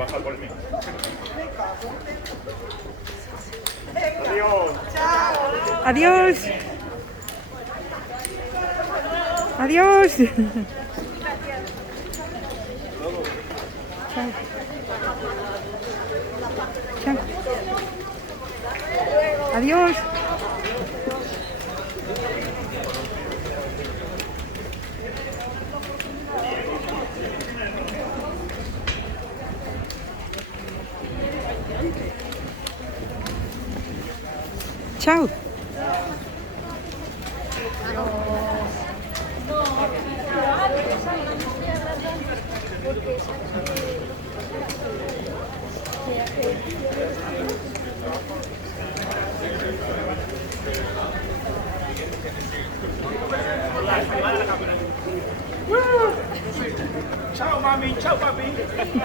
baja por mí. Adiós. Adiós. Adiós. Chao. Chao. Adiós. Chao. Chao, mami. Chao, papi.